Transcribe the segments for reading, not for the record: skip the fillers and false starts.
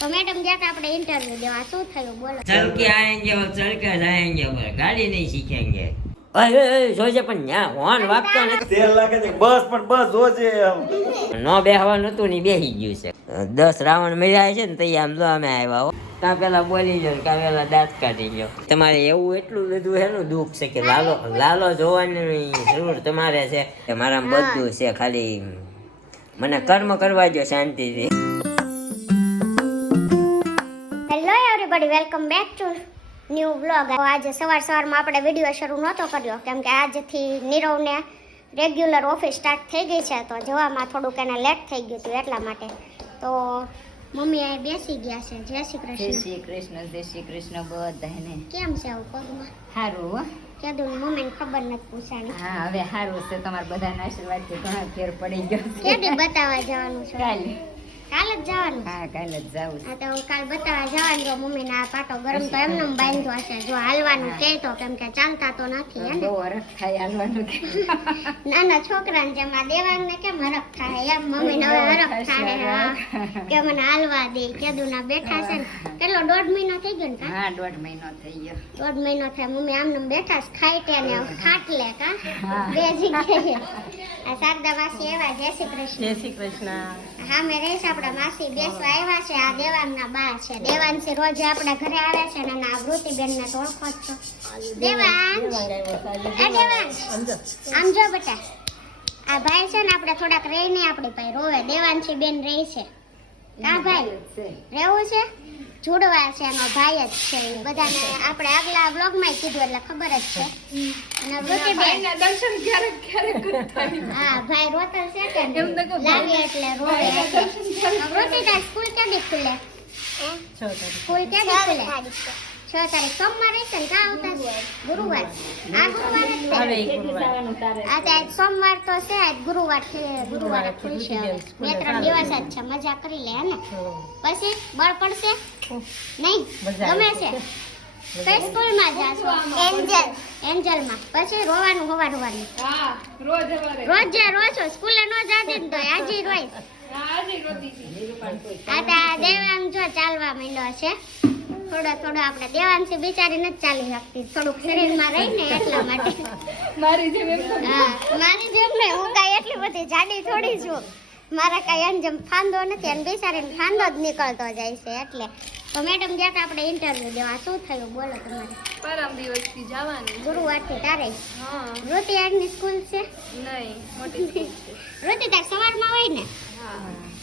तो मैडम ગયા તા આપણે इंटरव्यू देवा શું થયું બોલો चल के आएंगे और चल कर जाएंगे पर गाड़ी नहीं सीखेंगे अरे જોજે પણ ન્યા હોન વાગતો નથી તેલ લાગે છે બસ પણ બસ જોજે નો બેહવાનું હતું ની બેહી ગયું છે 10 રાવણ મળ્યા છે ને તઈ આમ જો અમે આવ્યા હો તા પેલા બોલી ગયો કા પેલા દાંત કાઢી ગયો તમારે એવું એટલું બધું હેનું દુઃખ છે કે લાલો જોવાની જરૂર તમારે છે કે મારા બધું છે ખાલી મને કર્મ કરવા દો શાંતિથી hello everybody welcome back to new vlog આજે સવારમાં આપણે વિડીયો શરૂ નહોતો કર્યો કેમ કે આજથી નીરવને રેગ્યુલર ઓફિસ સ્ટાર્ટ થઈ ગઈ છે તો જવામાં થોડુંક એને લેટ થઈ ગયું હતું એટલા માટે તો મમ્મી અહીં બેસી ગયા છે જય શ્રી કૃષ્ણ જય શ્રી કૃષ્ણ જય શ્રી કૃષ્ણ બધાને કેમ છે આવું પગમાં સારું હો કીધું મમ્મીને ખબર નથી પૂછાણી હા હવે સારું છે તમારા બધાના આશીર્વાદથી ઘણો ફેર પડી ગયો છે કેદી બતાવવા જવાનું છે કાલે જ જવાનું હા કાલે જ જાવું હા તો કાલ બતાવવા જવાનું જો મમ્મીને આ પાટો ગરમ તો એમને બાંધ્યો હશે જો હાલવાનું કહે તો કેમ કે ચાલતા તો નથી હે ને બહુ હરખ થાય હાલવાનું નાના છોકરાને જેમ આ દેવાંગને કેમ હરખ થાય એમ મમ્મીને હવે હરખ થાય કે મને હાલવા દે કીધું ના બેઠા છે ને કેટલો 1.5 મહિનો થઈ ગયો ને હા 1.5 મહિનો થઈ ગયો 1.5 મહિનો થાય મમ્મી આમને બેઠા છે ખાઈટે ને ખાટલે કા બે જગ્યાએ આ શારદા માસી એવા જય શ્રી કૃષ્ણ જય શ્રી કૃષ્ણ હા મેં રહીશ આપણા માસી બેસવા આવ્યા છે આ દેવાંગના બા છે દેવાંશી રોજ આપણા ઘરે આવે છે ને આ વૃતિબેનને તો ઓળખો જ છો દેવાંશ આમ જો બેટા આ ભાઈ છે ને આપણે થોડાક રહી નહીં આપણી પાસે રોવે દેવાંશી બેન રહી છે કા ભાઈ રહેવું છે જોડવા છે એનો ભાઈ જ છે એ બધાને આપણે આગલા વ્લોગમાં કીધું એટલે ખબર જ છે અને વૃતિબેન દર્શન ક્યારેક હા ભાઈ રોતલ છે કે લાગે એટલે રોવે વૃતિકા સ્કૂલ ક્યારે ખુલે સ્કૂલ ક્યારે ખુલે 6 તારીખ સોમવાર રહેશે ને કા આવતા ગુરુવાર આ ગુરુવાર જ છે આ તો આજ સોમવાર તો છે આજ ગુરુવારે ખુલશે હવે 2-3 દિવસ જ છે મજા કરી લે હે ને પછી બળ પડશે નહીં ગમે છે કઈ સ્કૂલમાં જાશો એન્જલમાં પછી રોવાનું હોવાનું રોજ સ્કૂલે ન જાતી ને તો આજે રોઈશ આ દેવાંગ જો ચાલવા માંડ્યો છે થોડો આપણે દેવાંશી બિચારી નથી ચાલી શકતી થોડુંક શરીરમાં રહીને એટલા માટે મારી જેમ ને હું કાંઈ એટલી બધી જાડી થોડી છું મારા કાંઈ એમ જેમ ફાંદો નથી અને બિચારીને ફાંદો જ નીકળતો જાય છે એટલે તો મેડમ ગયા તા આપણે ઇન્ટરવ્યુ દેવા શું થયું બોલો તમારે પરમ દિવસથી જવાનું ગુરુવારથી તારે હા ઋતિ આજની સ્કૂલ છે નહીં મોટી સ્કૂલ છે ઋતિ તાર સવારમાં હોય ને હા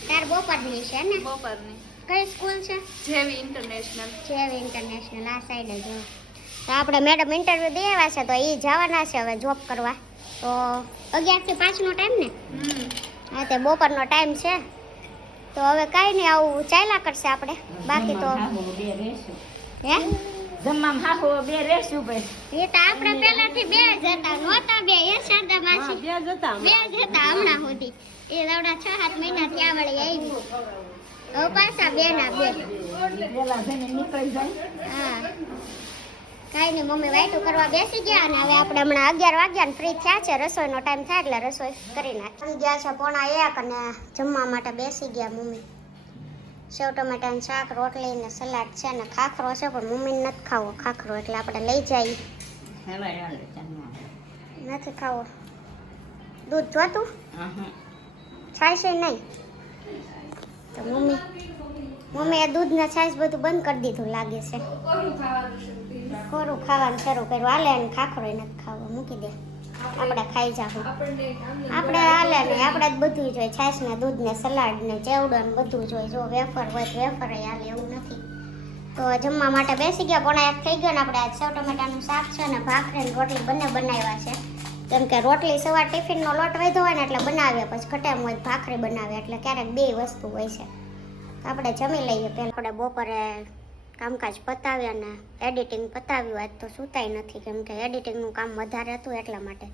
તાર બપોરની છે ને બપોરની કઈ સ્કૂલ છે જેવી ઇન્ટરનેશનલ જેવી ઇન્ટરનેશનલ આ સાઈડ જ તો આપણે મેડમ ઇન્ટરવ્યુ દઈ આવ્યા છે તો એ જવાના છે હવે જોબ કરવા તો 11 થી 5 નો ટાઈમ ને હા તે બપોરનો ટાઈમ છે તો હવે કાંઈ નહીં આવું ચાલ્યા કરશે આપણે બાકી તો હે જમવામાં હાહો બે રહેશું ભાઈ એ તો આપણે પહેલાથી બે જ હતા નહોતા બે એ શારદા માસી બે જ હતા હમણાં સુધી એ લવડા 6-7 મહિના થી આ વળી આવી હવે પાછા બે ના બે પેલા જઈને નીકળી જાય હા કાંઈ નહીં મમ્મી વાઈટું કરવા બેસી ગયા અને હવે આપણે હમણાં 11 વાગ્યા ને ફ્રી થયા છે રસોઈનો ટાઈમ થાય એટલે રસોઈ કરી નાખી ગયા છે 1:45 અને જમવા માટે બેસી ગયા મમ્મી સેવ ટમેટાનું શાક રોટલી ને સલાડ છે ને ખાખરો છે પણ મમ્મીને નથી ખાવો ખાખરો એટલે આપણે લઈ જઈએ નથી ખાવો દૂધ જોતું છાશ નહીં તો મમ્મીએ દૂધને છાશ બધું બંધ કરી દીધું લાગે છે ખોરું ખાવાનું શરૂ કર્યું હાલે ને ખાખરો નથી ખાવો મૂકી દે આપણે ખાઈ જાઉં આપણે હાલે ને આપણે જ બધું જોઈએ છાશ ને દૂધ ને સલાડ ને ચેવડો ને બધું જોઈએ જો વેફર હોય તો વેફર હાલે એવું નથી તો જમવા માટે બેસી ગયા 1:45 થઈ ગયો ને આપણે આજ સેવ ટમેટાનું શાક છે ને ભાખરી ને રોટલી બંને બનાવ્યા છે કેમ કે રોટલી સવાર ટિફિનનો લોટ વધ્યો હોય ને એટલે બનાવીએ પછી ઘટેમ હોય ભાખરી બનાવીએ એટલે ક્યારેક બે વસ્તુ હોય છે આપણે જમી લઈએ પહેલાં આપણે બપોરે કામકાજ પતાવ્યા અને એડિટિંગ પતાવ્યું આજ તો સૂતાય નથી કેમ કે એડિટિંગનું કામ વધારે હતું એટલા માટે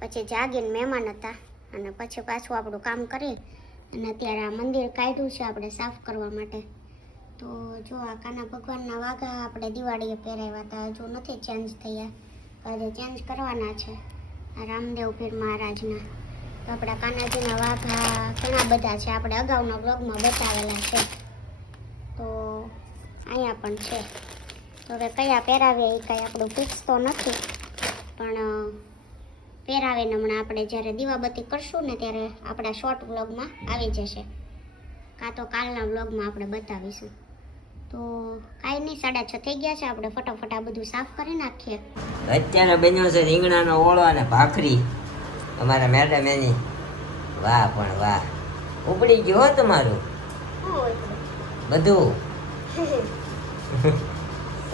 પછી જાગીને મહેમાન હતા અને પછી પાછું આપણું કામ કરી અને અત્યારે આ મંદિર કાઢ્યું છે આપણે સાફ કરવા માટે તો જો આ કાના ભગવાનના વાઘા આપણે દિવાળીએ પહેરાવ્યા હતા હજુ નથી ચેન્જ થયા હજુ ચેન્જ કરવાના છે આ રામદેવ પીર મહારાજના તો આપણા કાનાજીના વાઘા ઘણા બધા છે આપણે અગાઉના બ્લોગમાં બતાવેલા છે તો અહીંયા પણ છે. તો હવે કયા પહેરાવીએ એ કાંઈ આપણું ફિક્સ તો નથી, પણ પહેરાવીને હમણાં આપણે જ્યારે દીવાબત્તી કરશું ને ત્યારે આપણા શોર્ટ વ્લોગમાં આવી જશે, કાં તો કાલના વ્લોગમાં આપણે બતાવીશું. તો કાંઈ નહીં, 6:30 થઈ ગયા છે. આપણે ફટાફટ આ બધું સાફ કરી નાખીએ. અત્યારે બન્યો છે રીંગણાનો ઓળો અને ભાખરી અમારા મેડમ એની. વાહ પણ વાહ, ઉપડી ગયો હો તમારું બધું.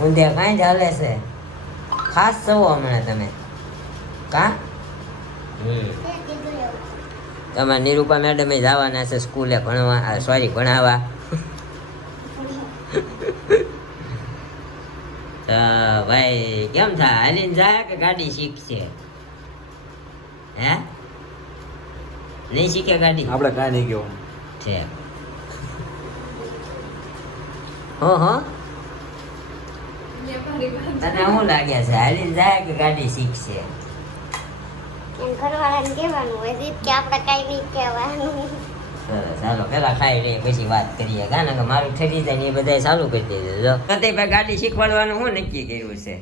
ઊંધિયા કાંઈ ચાલે છે, ખાસ છો હમણાં તમે કા? તમારા નિરૂપા મેડમે જવાના છે સ્કૂલે ભણવા, સોરી ભણાવવા. તો ભાઈ કેમ થાય, હાલીને જાય કે ગાડી શીખશે? હે નહીં શીખે ગાડી? આપણે કાંઈ નહીં કહેવાનું. છે હો હો. તને શું લાગે છે, હાલીને જાય કે ગાડી શીખશે? એમ ઘરવાળાને કહેવાનું હોય રીત કે આપણે કાંઈ નહીં કહેવાનું. સરસ, ચાલો પેલા ખાઈ લઈએ પછી વાત કરીએ. કારણ કે મારું ઠરી જાય ને એ બધા ચાલુ કરી દેજો. જો કતેભાઈ ગાડી શીખવાડવાનું હું નક્કી કર્યું છે.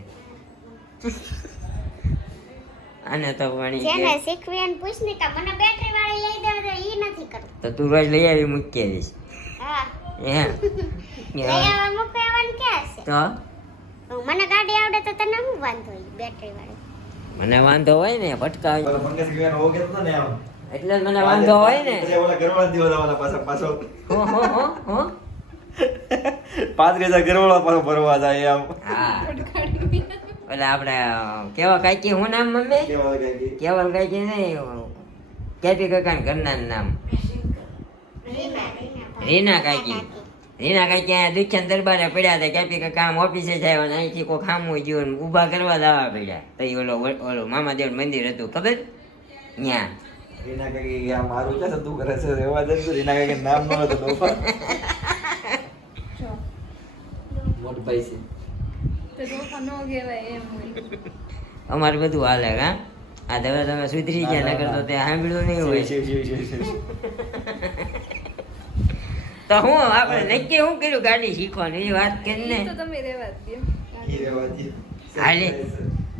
આને તો વણી જેને શીખવી એને પૂછ ને કે મને બેટરી વાળી લઈ દેવા દે, ઈ નથી કરતું. તો તું રોજ લઈ આવી મૂકી આવીશ. હા, હે લઈ આવવા મૂકવા આવવાનું ક્યાં છે? તો મને ગાડી આવડે તો તને શું વાંધો હોય બેટરી વાળી? મને વાંધો હોય ને ભટકાવી, પેલો પંકજ કહેવાનો હો કહેતો હતો ને આમ. એટલે જ મને વાંધો હોય ને. પછી ઓલા ઘરવાળા દિવસ આવવાના પાછો હો હો હો હો. 35,000 ઘરવાળા પાછો ભરવા જાય આમ. હા એટલે આપણે કેવા કાંઈકી હું નામ મમ્મી? કેવા કઈ કેવલ કાંઈકી નહીં, કેપી કાકા ઘરના નામ રીના કાકી. રીના કાકી અહીંયા દુખ્યાન દરબારે પડ્યા હતા. કેપી કાકા આમ ઓફિસે જાય ને અહીંથી કોઈ ખામું ગયું ને ઊભા કરવા લાવવા પડ્યા. તો એ ઓલો મામાદેવ મંદિર હતું ખબર, ત્યાં રીના કાકી આ મારું ક્યાં સતું કરે છે, રહેવા દે. રીના કાકી નામ ન હતું ડોફા. મોટ ભાઈ છે. તો તોફા ન કહેવાય એમ હોય. અમારે બધું હાલે હા. આ હવે તમે સુધરી ગયા, નકર તો તે સાંભળ્યું નહીં હોય. શિવ, શિવ, શિવ, શિવ. તો હું આપણે નક્કી શું કર્યું ગાડી શીખવાની એ વાત કરીને? તો તમે રહેવા જ દો. ઈ રહેવા દે. હાલે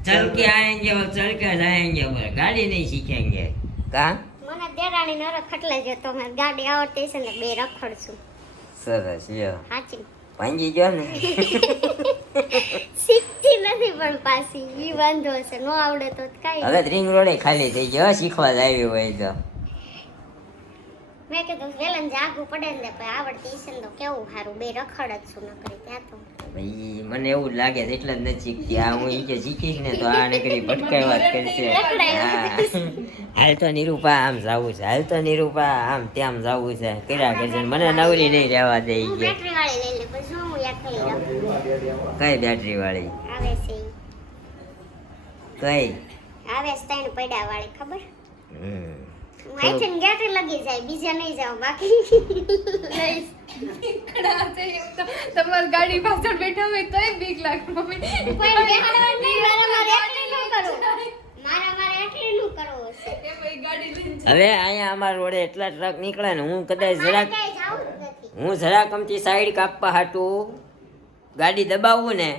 ચલ કે આएंगे और चल के जाएंगे, बोले गाड़ी नहीं सीखेंगे કા? મને દેરાણી નર ખટલે જો તો મને ગાડી આવડતી છે ને બે રખડશું. સરસ લ્યો, સાચી ભાંગી ગયો ને. શીખતી નથી પણ પાછી ઈ વાંધો છે, નો આવડે તો કાઈ. હવે રિંગ રોડે ખાલી થઈ ગયો, શીખવા જ આવી હોય તો. મેં કીધું વેલન જાગવું પડે ને પછી આવડતી છે ને તો કેવું સારું, બે રખડ જ છું નકરી ત્યાં તો. ભાઈ મને એવું જ લાગે છે એટલે જ નથી શીખતી. આ હું ઈ કે શીખીશ ને તો આ નકરી ભટકાઈ વાત કરશે. હા. હાલ તો નિરૂપા આમ જાવું છે, હાલ તો નિરૂપા આમ ત્યાં જાવું છે, કર્યા કરશે ને મને નવરી નહીં રહેવા દે. ઈ હું કે બેટરી વાળી લઈ લે પછી હું એકલી રહું. કઈ બેટરી વાળી? આવે છે ઈ. કઈ? આવે છે 3 પૈડા વાળી ખબર? હમ. હું આઈથી ગેટરી લગી જાય, બીજા નહીં જાવ બાકી લઈશ. ઘણા છે એમ તો તમારી ગાડી પાછળ બેઠા હોય તોય બીક લાગે મમ્મી. પણ બેહાડવાનું નહીં, મારે એકલી નું કરવું. મારે એકલી નું કરવું છે. એ ભાઈ ગાડી લઈને હવે અહીંયા અમારા રોડે એટલા ટ્રક નીકળે ને, હું કદાચ જરાક ક્યાંય જાવું જ નથી. હું જરાક અમથી સાઈડ કાપવા હાટું ગાડી દબાવું ને,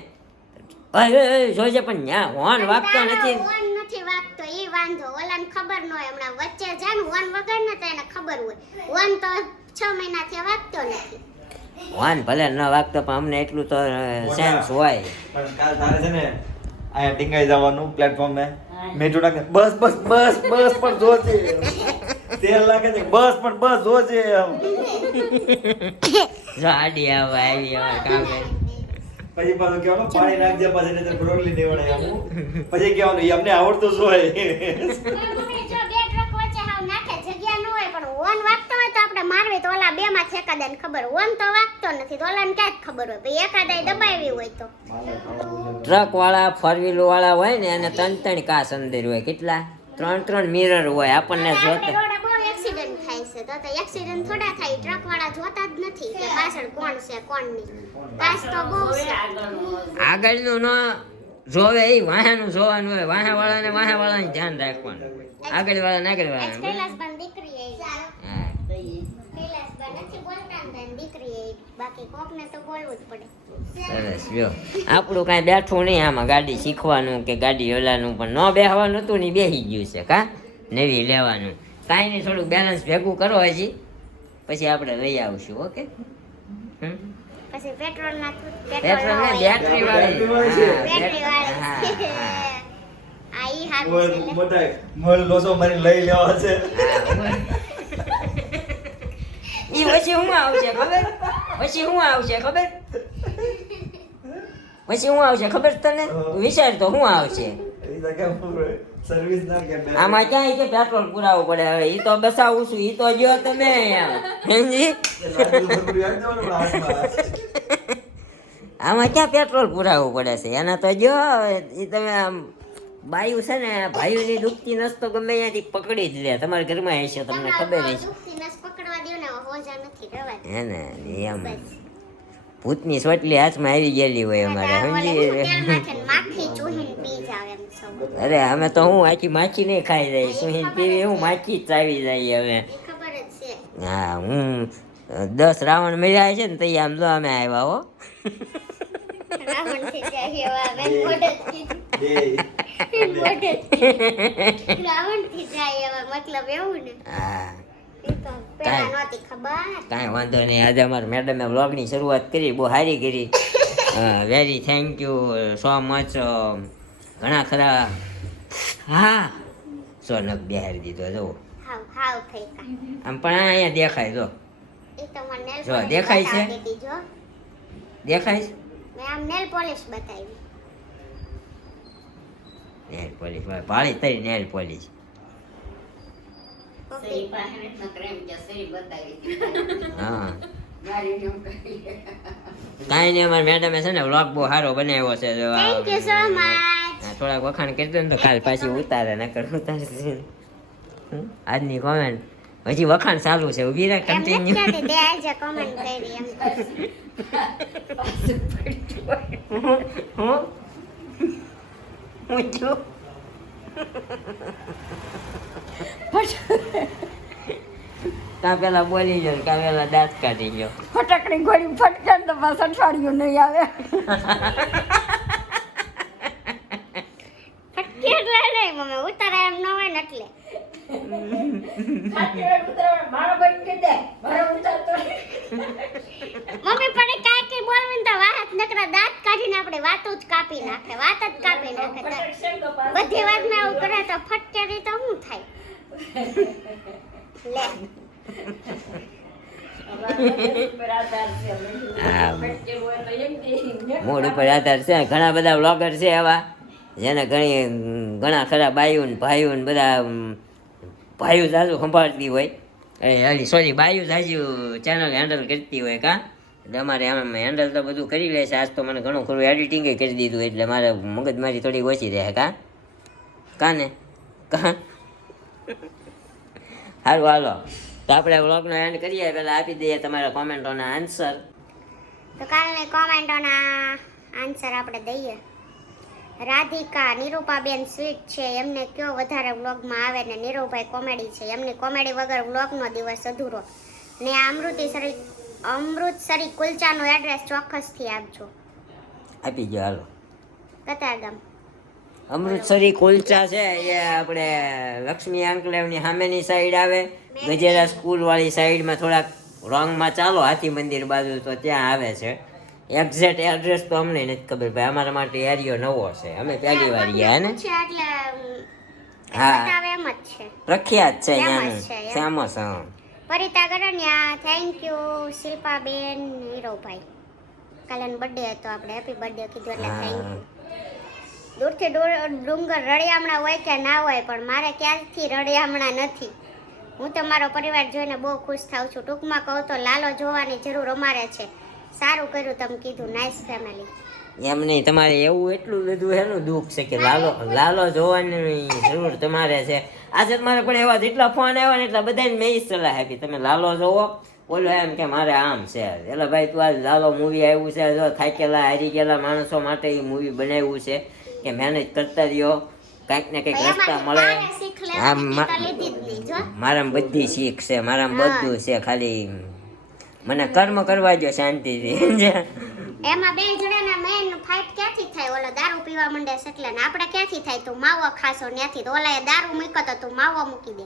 અરે જોજે પણ ન્યા હોર્ન વાગતો નથી. વન નથી વાગતો ઈ વાંધો. ઓલાને ખબર ન હોય, હમણાં વચ્ચે જાય ને વન વગર ને તો એને ખબર હોય. વન તો 6 મહિનાથી વાગતો નથી. હોર્ન ભલે ન વાગતો પણ અમને એટલું તો સેન્સ હોય. પણ કાલ તારે છે ને અહીંયા ટીંગાઈ જવાનું પ્લેટફોર્મ ને મેટ્રો નાખે બસ બસ બસ બસ પણ જોજે. તેલ લાગે છે બસ પણ બસ જોજે. જો આડી આવે આવી આવે કામ કરે. પછી પાછું કહેવાનું પાણી નાખજે, પછી નહીંતર બ્રોકલી નહીં વળે આવું. પછી કહેવાનું ઈ અમને આવડતું જ હોય. પણ મમ્મી જો બે ટ્રક વચ્ચે હાવ નાખે જગ્યા ન હોય પણ વન વાગતો હોય તો આપણે મારવી તો ઓલા બે માં એકાદાને ખબર. વન તો વાગતો નથી તો ઓલાને ક્યાં જ ખબર હોય ભાઈ, એકાદાએ દબાવી હોય તો. ટ્રક વાળા ફોર વ્હીલ વાળા હોય ને એને 3 કાચ અંદર હોય, કેટલા 3 મિરર હોય આપણને આપણે જોતા. રોડે બહુ એક્સિડન્ટ થાય છે તો એક્સિડન્ટ થોડા થાય, ટ્રક વાળા જોતા જ નથી કે પાછળ કોણ છે કોણ નહીં. કાચ તો બહુ છે. આગળનું ન જોવે, એ વાહાનું જોવાનું હોય. વાહાવાળાને વાહાવાળાને ધ્યાન રાખવાનું, આગળ વાળાને આગળ આજ વાળાને. કૈલાસબાન દીકરી આવી. હા. કૈલાસબાન નથી બોલતા ને દીકરી આવી. બાકી કોકને તો બોલવું જ પડે. સરસ જો આપણું કાંઈ બેઠું નહીં આમાં ગાડી શીખવાનું કે ગાડી ઓલાનું પણ ન બેહવાનું હતું ને ઈ બેસી ગયું છે કા નવી લેવાનું કાંઈ નહીં થોડુંક બેલેન્સ ભેગું કરો હજી પછી આપણે લઈ આવશું ઓકે પછી પેટ્રોલ ના પેટ્રોલ ને બેટરી વાળી બેટરી વાળી આ ઈ હારું છે લે. મોટા મોલ લોસો મારી લઈ લેવા છે ઈ પછી હું આવશે ખબર પછી હું આવશે ખબર પછી હું આવશે ખબર તને વિચાર તો હું આવશે એ તો કેમ સર્વિસ ના કે આમાં ક્યાંય કે પેટ્રોલ પુરાવવું પડે હવે ઈ તો બસાવું છું ઈ તો જો તમે સમજી આમાં ક્યાં પેટ્રોલ પુરાવવું પડે છે એના તો જો ઈ તમે આમ બાયુ છે ને ભાઈઓની ડૂબતી નસ તો ગમે ત્યાંથી પકડી જ લે તમારા ઘરમાં હશે તમને ખબર હશે દુખતી નસ પકડવા દ્યો ને હોજા નથી રવાય. હે ને એમ ભૂતની સોટલી હાથમાં આવી ગયેલી હોય અમારે સમજી તેલ નાખીને માખી ચૂહીને પી જાવ એમ સૌ. અરે અમે તો હું આખી માખી નહીં ખાઈ જાય સુહીન પીવી હું માખી જ ચાવી જાય હવે એ ખબર જ છે. હા હું 10 રાવણ મળ્યા છે ને તઈ આમ જો અમે આવ્યા હો રાવણ થઈ જાય એવા બેન મોઢેથી. મોઢેથી. રાવણ થઈ જાય એવા મતલબ એવું ને. હા એ તો પેલા નહોતી ખબર. કાંઈ વાંધો નહીં આજે અમારા મેડમે વ્લોગની શરૂઆત કરી બહુ સારી કરી very thank you so much ઘણા ખરા હા સોનક બિહારી દીધો જો હાવ થઈ કા. આમ પણ અહીંયા દેખાય જો એ તો મને નેલ જો, પોલિશ દેખાય છે? બતાવી દીધી જો. દેખાય છે મેં આમ નેલ પોલિશ બતાવી. નેલ પોલિશ પાળી તરી નેલ પોલિશ સહી પાસે નકર એમ કે સહી બતાવી દીધી. હા મારી એમ કરી. કાંઈ નહીં અમારા મેડમે છે ને વ્લોગ બહુ સારો બનાવ્યો છે જો થેન્ક યુ સો મચ. હા, થોડાક વખાણ કરી દો ને તો કાલ પાછી ઉતારે નકર ઉતારશે આજની કોમેન્ટ હજી વખાણ ચાલુ છે ઊભી રાખ એમ નથી કન્ટિન્યુ કહેતી, તે આજે comment કરી એમ કહું. હું છું કાં પેલા બોલી ગયો કાં પેલા દાંત કાઢી ગયો ફટાકડી ગોળી ફટકાર તો પાછ અઠવાડિયું નહીં આવે. ફટકી એટલે નહીં મમ્મી, ઉતારા એમ ન હોય ને એટલે. મારો ભાઈ કહી દે મારો ઉતારતો મમ્મી પણ એ કાંઈ કઈ બોલવું ને તો વાત નકરા દાંત કાઢીને આપણે વાતો જ કાપી નાખે, વાત જ કાપી નાખે. બધી વાતમાં એવું કરે તો ફટકેરી તો શું થાય? લે મૂડ ઉપર આધાર છે ઘણા બધા વ્લોગર છે એવા જેને ઘણા ખરા બાયું ને ભાઈઓ ને બધા ભાઈઓ જાજુ સંભાળતી હોય સોરી બાયું જાજુ ચેનલ હેન્ડલ કરતી હોય કાં એટલે અમારે આમ હેન્ડલ તો બધું કરી લે છે આજ તો મને ઘણું ખરું એડિટિંગ કરી દીધું એટલે મારે મગજમારી થોડી ઓછી રહે કાં ને કાં સારું હાલો તો આપણે વ્લોગનો એન્ડ કરીએ પહેલાં આપી દઈએ તમારા કોમેન્ટોના આન્સર તો કાલની કોમેન્ટોના આન્સર આપણે દઈએ. રાધિકા, નિરૂપાબેન સ્વીટ છે, એમને કયો વધારે વ્લોગમાં આવે ને નીરવભાઈ કોમેડી છે, એમની કોમેડી વગર વ્લોગનો દિવસ અધૂરો. ને આ અમૃતસરી કુલચાનું એડ્રેસ ચોક્કસથી આપજો. આપી ગયો હાલો કતારગામ. અમૃતસરી કુલચા છે એ આપણે લક્ષ્મી એન્કલેવની સામેની સાઈડ આવે ગજેરા સ્કૂલવાળી સાઈડમાં થોડાક રોંગમાં ચાલો હાથી મંદિર બાજુ તો ત્યાં આવે છે. એક્ઝેક્ટ એડ્રેસ તો અમને નથી ખબર ભાઈ અમારા માટે એરિયો નવો છે અમે પહેલી વાર ગયા ને છે એટલે હા. બતાવે એમ જ છે. પ્રખ્યાત છે Famous ત્યાંનું છે, એમ. ફેમસ હા પરિતા ગરણિયા, થેન્ક યુ. શિલ્પાબેન, નીરવભાઈ, કાલે બર્થડે હતો આપણે હેપી બર્થડે કીધું એટલે થેન્ક યુ. દૂરથી ડુંગર રળિયામણા હોય કે ના હોય પણ મારે ક્યાંથી રળિયામણા નથી. હું તો મારો પરિવાર જોઈને બહુ ખુશ થાઉં છું. ટૂંકમાં કહું તો લાલો જોવાની જરૂર અમારે છે. સારું કર્યું તમે કીધું, નાઇસ ફેમિલી. એમ નહીં તમારે એવું એટલું બધું એનું દુઃખ છે કે લાલો જોવાની જરૂર તમારે છે. આજે મારે પણ એવા જેટલા ફોન આવ્યા ને એટલા બધાને મેં જ સલાહ આપી તમે લાલો જોવો. બોલો એમ કે મારે આમ છે એટલે ભાઈ તું આ લાલો મૂવી આવ્યું છે જો થાકેલા હારી ગયેલા માણસો માટે એ મૂવી બનાવ્યું છે કે મહેનત કરતા રહ્યો કાંઈક ને કંઈક રસ્તા મળે. મારામાં બધી શીખ છે મારામાં બધું છે ખાલી મને કર્મ કરવા દો શાંતિથી. એમાં બે જણાના મેન ફાઇટ ક્યાંથી થાય? ઓલો દારૂ પીવા માંડે છે એટલે ને આપણે ક્યાંથી થાય? તું માવો ખાશો ત્યાંથી તો ઓલાએ દારૂ મૂક્યો તો તું માવો મૂકી દે.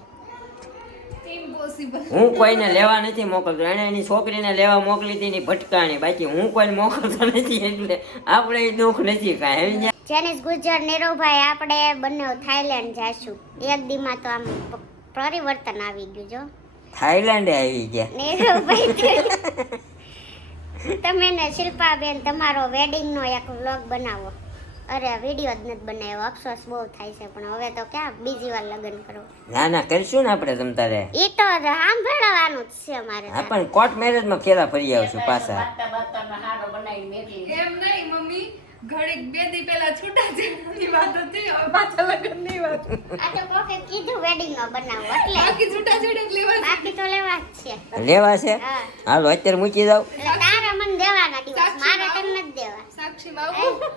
ઇમ્પોસિબલ. હું કોઈને લેવા નથી મોકલતો, એને એની છોકરીને લેવા મોકલી હતી ની ભટકાણી, બાકી હું કોઈને મોકલતો નથી, એટલે આપણે એ દુઃખ નથી કાંઈ સમજ્યા. જેનિસ ગુજ્જર નીરુભાઈ આપણે બંને થાઈલેન્ડ જાશું. એક દીમાં તો આમ પરિવર્તન આવી ગયું જો. થાઈલેન્ડ આવી ગયા. નીરુભાઈ તમે ને શિલ્પાબેન તમારો વેડિંગ નો એક વ્લોગ બનાવો. અરે વિડિયો જ નથી બનાવ્યો, અફસોસ બહુ થાય છે, પણ હવે તો ક્યાં બીજી વાર લગ્ન કરો. ના ના કરશું ને આપણે તમ તારે. એ તો સાંભળવાનું જ છે અમારે. હા પણ કોર્ટ મેરેજમાં ફેરા ફરી આવશું પાછા. એમ નહીં મમ્મી, ઘડીક બે દી પહેલા છૂટા છેડાની વાત હતી, હવે પાછા લગ્નની વાત. આ તો કોકે કીધું વેડિંગ નો બનાવો એટલે બાકી છૂટા છેડા જ લેવા છે. બાકી તો લેવા જ છે. લેવા છે? હા. હાલો અત્યારે મૂકી જાવ. એટલે તારે મને દેવાના દિવસ, મારે તને નથી દેવા. સાક્ષીમાં આવું.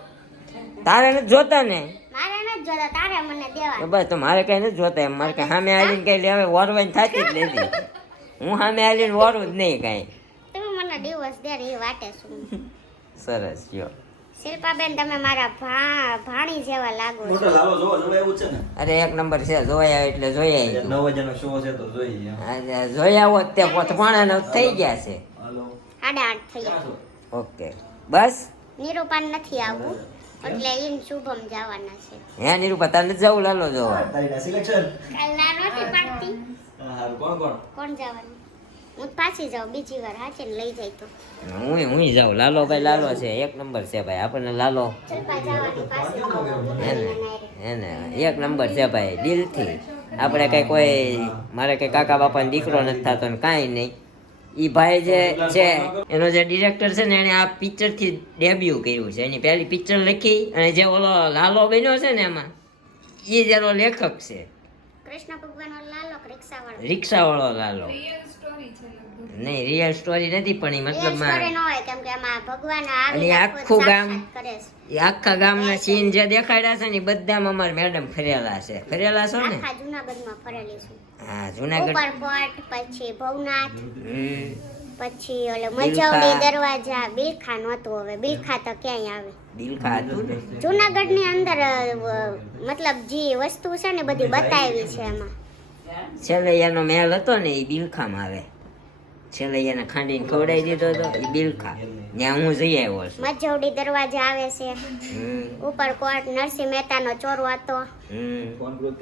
તારે નથી જોતા ને? મારે નથી જોતા, તારે મને દેવા. તો બસ તો મારે કઈ નથી જોતા એમ. મારે કઈ સામે આવીને કઈ લેવા વોરવાની થતી જ નથી. હું સામે આવીને વોરું જ નહીં કાંઈ. તમે મને દિવસ દે એ વાટે છું. સરસ જો. શિલ્પાબેન તમે મારા ભાણી જેવા લાગો છો. મોટો લાલો જોવા જોવા એવું છે ને. અરે એક નંબર છે, જોયા એટલે જોયા ઈ. 9 વાગ્યાનો શો છે તો જોઈએ. આ જોયા હોત તે પોતપાણા થઈ ગયા છે. હાલો. 8:30 થઈ ગયા. ઓકે બસ. નિરૂપાન નથી આવવું એટલે ઈન શુભમ જવાના છે. હે નિરૂપા તારે નથી જવું લાલો જોવા? તારી સિલેક્શન. કાલ ના નથી પાડતી. હા કોણ કોણ? કોણ જવાનું? હું જ પાછી જાઉં બીજી વાર. હાચે ને લઈ જાય તો હું જાઉં. લાલો ભાઈ લાલો છે, એક નંબર છે ભાઈ. આપણને લાલો શિલ્પા જવાની પાછી એને એક નંબર છે ભાઈ, દિલથી. આપણે કઈ કોઈ મારે કઈ કાકા બાપાનો દીકરો નથી થતો ને કાંઈ નહીં. ઈ ભાઈ જે છે એનો જે ડિરેક્ટર છે ને, એને આ પિક્ચર થી ડેબ્યુ કર્યું છે. એની પહેલી પિક્ચર લખી અને જે ઓલો લાલો બન્યો છે ને એમાં એ જ એનો લેખક છે. કૃષ્ણ ભગવાન લાલો રિક્ષાવાળો. રિક્ષાવાળો લાલો. રિયલ સ્ટોરી છે લગભગ. નહીં રિયલ સ્ટોરી નથી પણ એ મતલબ મતલબમાં ન હોય કેમ કે એમાં ભગવાન અને આવી આખું ગામ કરે છે. એ આખા ગામના સીન જે દેખાડ્યા છે ને એ બધામાં અમારા મેડમ ફરેલા છે. ફરેલા છો ને? આખા જુનાગઢમાં ફરેલી છું. હા જુનાગઢ. ઉપરકોટ, પછી ભવનાથ, હમ. પછી ઓલો મજવડી દરવાજા. બિલખા નહોતું, હવે બિલખા તો ક્યાંય આવે. દિલખા હતું ને. જુનાગઢ ની અંદર મતલબ જે વસ્તુ છે ને બધી બતાવી છે એમાં. છેલ્લે એનો મહેલ હતો ને એ બિલખામાં આવે. છેલ્લે એને ખાંડીને ખવડાવી દીધો હતો એ બિલખા. ત્યાં હું જઈ આવ્યો છું. મજવડી દરવાજા આવે છે. હમ. ઉપરકોટ નરસિંહ મહેતાનો ચોરો હતો. હમ.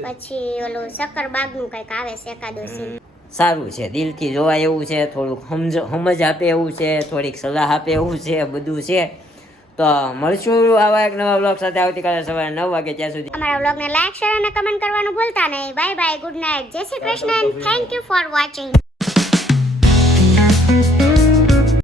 પછી ઓલું શક્કરબાગ નું કઈક આવે છે એકાદો સીન. સારું છે, દિલથી જોવા એવું છે. થોડુંક સમજ આપે એવું છે, થોડીક સલાહ આપે એવું છે, બધું છે. તો મળશું આવા એક નવા બ્લોગ સાથે આવતીકાલે સવારે 9 વાગે. ત્યાં સુધી અમારા બ્લોગને લાઈક, શેર અને કમેન્ટ કરવાનું ભૂલતા નહીં. બાય બાય, ગુડ નાઇટ, જય Shri Krishna, thank you for watching.